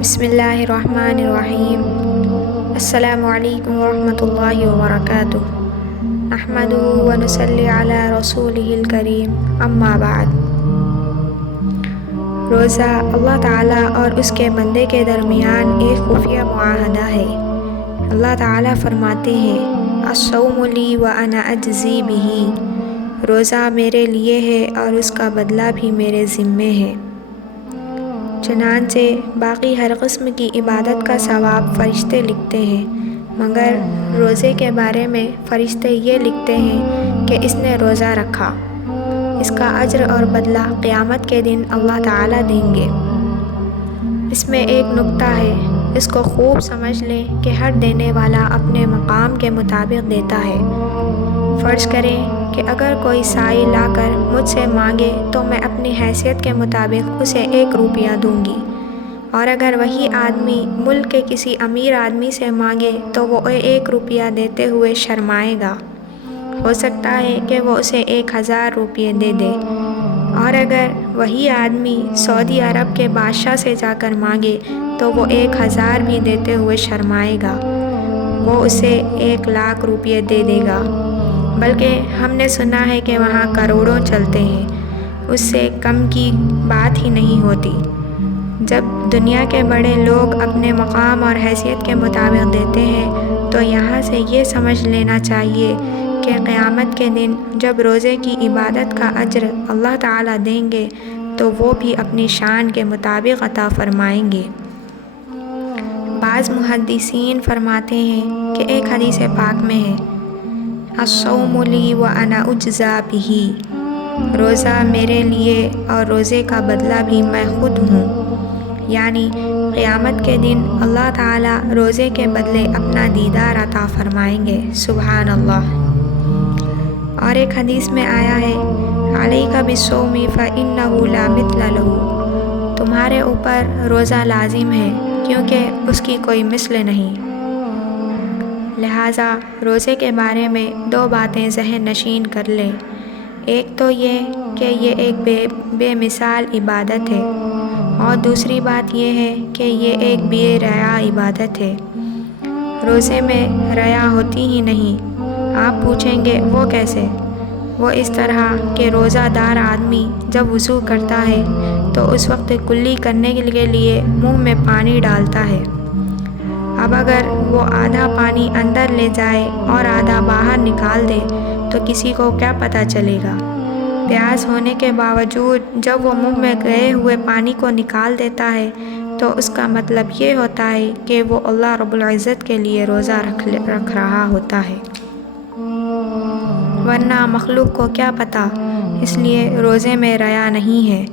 بسم اللہ الرحمن الرحیم۔ السلام علیکم ورحمۃ اللہ وبرکاتہ۔ نحمدہ ونصلی علی رسولہ الکریم، اما بعد۔ روزہ اللہ تعالیٰ اور اس کے بندے کے درمیان ایک خفیہ معاہدہ ہے۔ اللہ تعالیٰ فرماتے ہیں الصوم لی وانا اجزی بہ، روزہ میرے لیے ہے اور اس کا بدلہ بھی میرے ذمے ہے۔ چنانچہ باقی ہر قسم کی عبادت کا ثواب فرشتے لکھتے ہیں، مگر روزے کے بارے میں فرشتے یہ لکھتے ہیں کہ اس نے روزہ رکھا، اس کا اجر اور بدلہ قیامت کے دن اللہ تعالیٰ دیں گے۔ اس میں ایک نکتہ ہے، اس کو خوب سمجھ لیں کہ ہر دینے والا اپنے مقام کے مطابق دیتا ہے۔ فرض کریں کہ اگر کوئی سائی لا کر مجھ سے مانگے تو میں اپنی حیثیت کے مطابق اسے 1 روپیہ دوں گی، اور اگر وہی آدمی ملک کے کسی امیر آدمی سے مانگے تو وہ 1 روپیہ دیتے ہوئے شرمائے گا۔ ہو سکتا ہے کہ وہ اسے 1000 روپیے دے دے، اور اگر وہی آدمی سعودی عرب کے بادشاہ سے جا کر مانگے تو وہ 1000 بھی دیتے ہوئے شرمائے گا، وہ اسے 1,00,000 روپیے دے دے گا۔ بلکہ ہم نے سنا ہے کہ وہاں کروڑوں چلتے ہیں، اس سے کم کی بات ہی نہیں ہوتی۔ جب دنیا کے بڑے لوگ اپنے مقام اور حیثیت کے مطابق دیتے ہیں تو یہاں سے یہ سمجھ لینا چاہیے کہ قیامت کے دن جب روزے کی عبادت کا اجر اللہ تعالیٰ دیں گے تو وہ بھی اپنی شان کے مطابق عطا فرمائیں گے۔ بعض محدثین فرماتے ہیں کہ ایک حدیث پاک میں ہے الصوم لی وانا اجزی بہ، روزہ میرے لیے اور روزے کا بدلہ بھی میں خود ہوں، یعنی قیامت کے دن اللہ تعالیٰ روزے کے بدلے اپنا دیدار عطا فرمائیں گے۔ سبحان اللہ۔ اور ایک حدیث میں آیا ہے علیک بالصوم فإنہ لا مثل لہ، تمہارے اوپر روزہ لازم ہے کیونکہ اس کی کوئی مثل نہیں۔ لہٰذا روزے کے بارے میں 2 باتیں ذہن نشین کر لیں۔ ایک تو یہ کہ یہ ایک بے مثال عبادت ہے، اور دوسری بات یہ ہے کہ یہ ایک بے ریا عبادت ہے۔ روزے میں ریا ہوتی ہی نہیں۔ آپ پوچھیں گے وہ کیسے؟ وہ اس طرح کہ روزہ دار آدمی جب وضو کرتا ہے تو اس وقت کلی کرنے کے لیے منہ میں پانی ڈالتا ہے۔ اب اگر وہ آدھا پانی اندر لے جائے اور آدھا باہر نکال دے تو کسی کو کیا پتہ چلے گا؟ پیاس ہونے کے باوجود جب وہ منہ میں گئے ہوئے پانی کو نکال دیتا ہے تو اس کا مطلب یہ ہوتا ہے کہ وہ اللہ رب العزت کے لیے روزہ رکھ رہا ہوتا ہے، ورنہ مخلوق کو کیا پتہ۔ اس لیے روزے میں ریا نہیں ہے،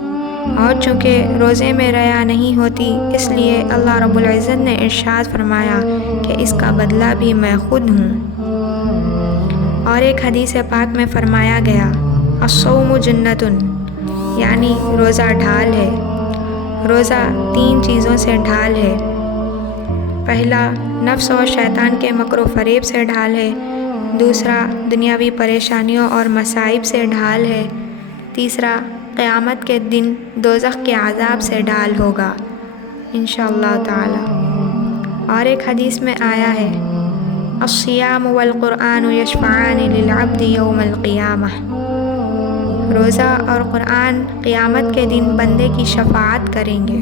اور چونکہ روزے میں ریا نہیں ہوتی اس لیے اللہ رب العزت نے ارشاد فرمایا کہ اس کا بدلہ بھی میں خود ہوں۔ اور ایک حدیث پاک میں فرمایا گیا الصوم جنۃ، یعنی روزہ ڈھال ہے۔ روزہ 3 چیزوں سے ڈھال ہے۔ پہلا نفس اور شیطان کے مکر و فریب سے ڈھال ہے، دوسرا دنیاوی پریشانیوں اور مصائب سے ڈھال ہے، تیسرا قیامت کے دن دوزخ کے عذاب سے ڈھال ہوگا انشاءاللہ تعالی۔ اور ایک حدیث میں آیا ہے الصیام والقرآن یشفعان للعبد یوم القیامہ، روزہ اور قرآن قیامت کے دن بندے کی شفاعت کریں گے۔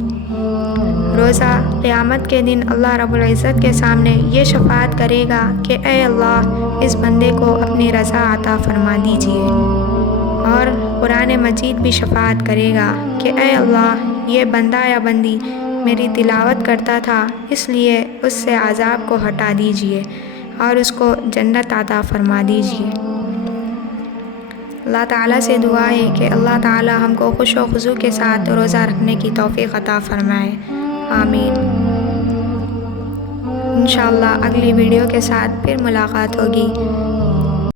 روزہ قیامت کے دن اللہ رب العزت کے سامنے یہ شفاعت کرے گا کہ اے اللہ اس بندے کو اپنی رضا عطا فرما دیجیے، اور قرآن مجید بھی شفاعت کرے گا کہ اے اللہ یہ بندہ یا بندی میری تلاوت کرتا تھا اس لیے اس سے عذاب کو ہٹا دیجیے اور اس کو جنت عطا فرما دیجیے۔ اللہ تعالیٰ سے دعا ہے کہ اللہ تعالیٰ ہم کو خوش و خضوع کے ساتھ روزہ رکھنے کی توفیق عطا فرمائے، آمین۔ انشاءاللہ اگلی ویڈیو کے ساتھ پھر ملاقات ہوگی۔